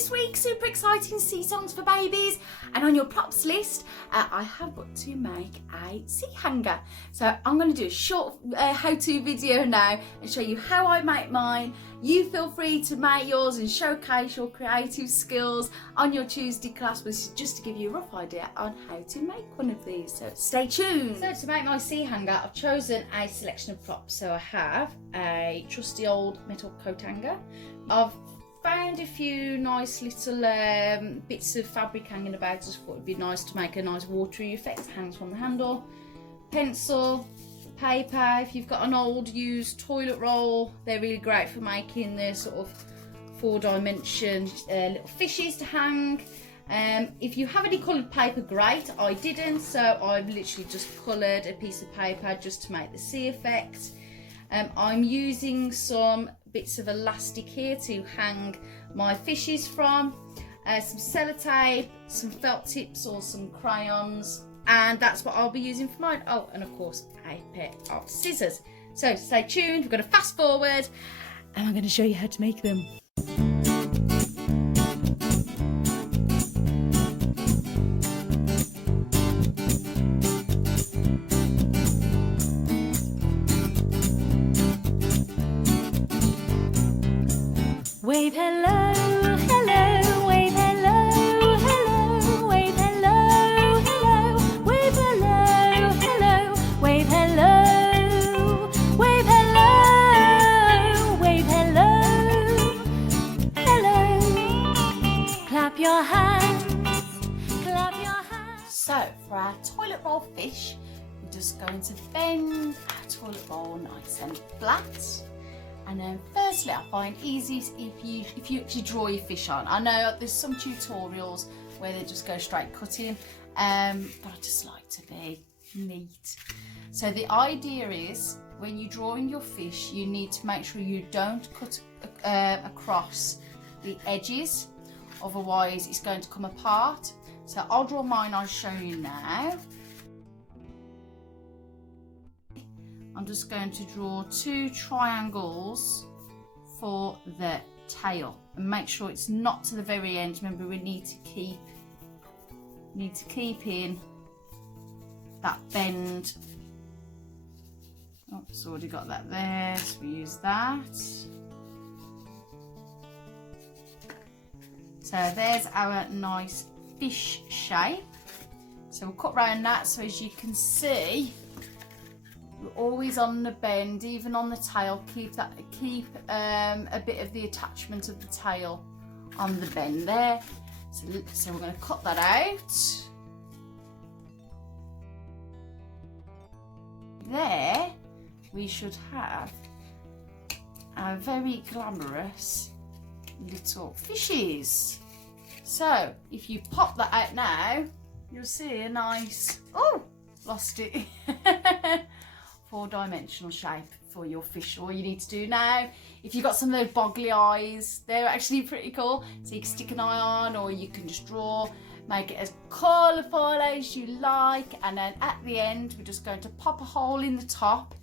this week, super exciting sea songs for babies, and on your props list I have got to make a sea hanger. So I'm going to do a short how-to video now and show you how I make mine. You feel free to make yours and showcase your creative skills on your Tuesday class, which is just to give you a rough idea on how to make one of these, so stay tuned. So to make my sea hanger, I've chosen a selection of props. So I have a trusty old metal coat hanger. I've found a few nice little bits of fabric hanging about. I just thought it'd be nice to make a nice watery effect. Hangs from the handle. Pencil, paper. If you've got an old used toilet roll, they're really great for making the sort of 4-dimension little fishes to hang. If you have any coloured paper, great. I didn't, so I've literally just coloured a piece of paper just to make the sea effect. I'm using some bits of elastic here to hang my fishes from, some sellotape, some felt tips or some crayons, and that's what I'll be using for mine. Oh, and of course a pair of scissors. So stay tuned, we're going to fast forward and I'm going to show you how to make them. Wave hello, hello, wave hello, hello, wave hello, hello, wave hello, hello, wave hello, wave hello, wave hello, hello, clap your hands, clap your hands. So for our toilet roll fish, we're just going to bend our toilet roll nice and flat. And then firstly, I find easiest if you actually draw your fish on. I know there's some tutorials where they just go straight cutting, but I just like to be neat. So the idea is when you're drawing your fish, you need to make sure you don't cut across the edges, otherwise it's going to come apart. So I'll draw mine, I'll show you now. I'm just going to draw 2 triangles for the tail and make sure it's not to the very end. Remember, we need to keep in that bend. Oh, it's already got that there, so we use that. So there's our nice fish shape. So we'll cut around that, so as you can see, we're always on the bend, even on the tail. Keep a bit of the attachment of the tail on the bend there. So we're going to cut that out. There we should have our very glamorous little fishes. So if you pop that out now, you'll see a nice, oh, lost it. 4-dimensional shape for your fish. All you need to do now, if you've got some of those boggly eyes, they're actually pretty cool, so you can stick an eye on, or you can just draw, make it as colourful as you like, and then at the end we're just going to pop a hole in the top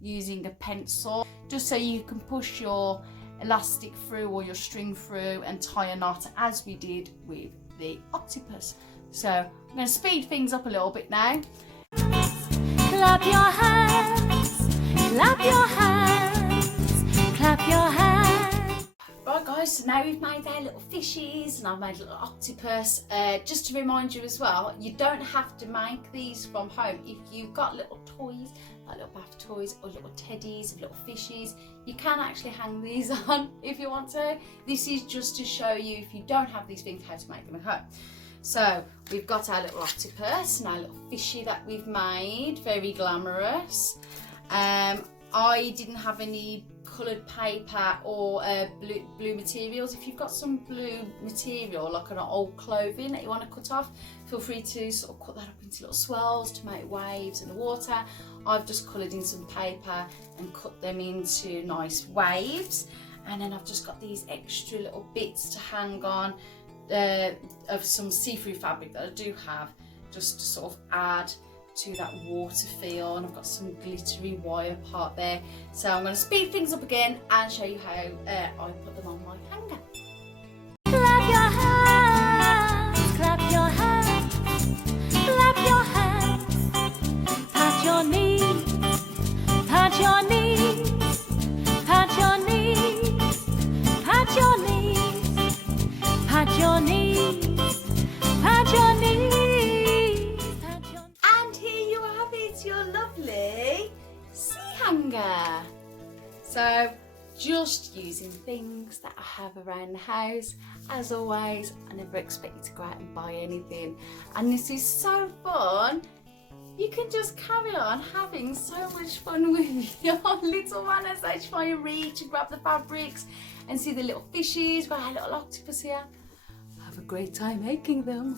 using a pencil, just so you can push your elastic through or your string through and tie a knot, as we did with the octopus. So I'm going to speed things up a little bit now. Clap your hands, clap your hands, clap your hands. Right guys, so now we've made our little fishes and I've made a little octopus. Just to remind you as well, you don't have to make these from home. If you've got little toys, like little bath toys or little teddies of little fishes, you can actually hang these on if you want to. This is just to show you, if you don't have these things, how to make them at home. So we've got our little octopus and our little fishy that we've made, very glamorous. I didn't have any coloured paper or blue materials. If you've got some blue material, like an old clothing that you want to cut off, feel free to sort of cut that up into little swirls to make waves in the water. I've just coloured in some paper and cut them into nice waves. And then I've just got these extra little bits to hang on of some see-through fabric that I do have, just to sort of add to that water feel. And I've got some glittery wire part there. So I'm going to speed things up again and show you how I put them on my hanger. Clap your longer. So just using things that I have around the house. As always, I never expect you to go out and buy anything, and this is so fun. You can just carry on having so much fun with your little one as they try and reach and grab the fabrics and see the little fishes. We've got our little octopus here. Have a great time making them.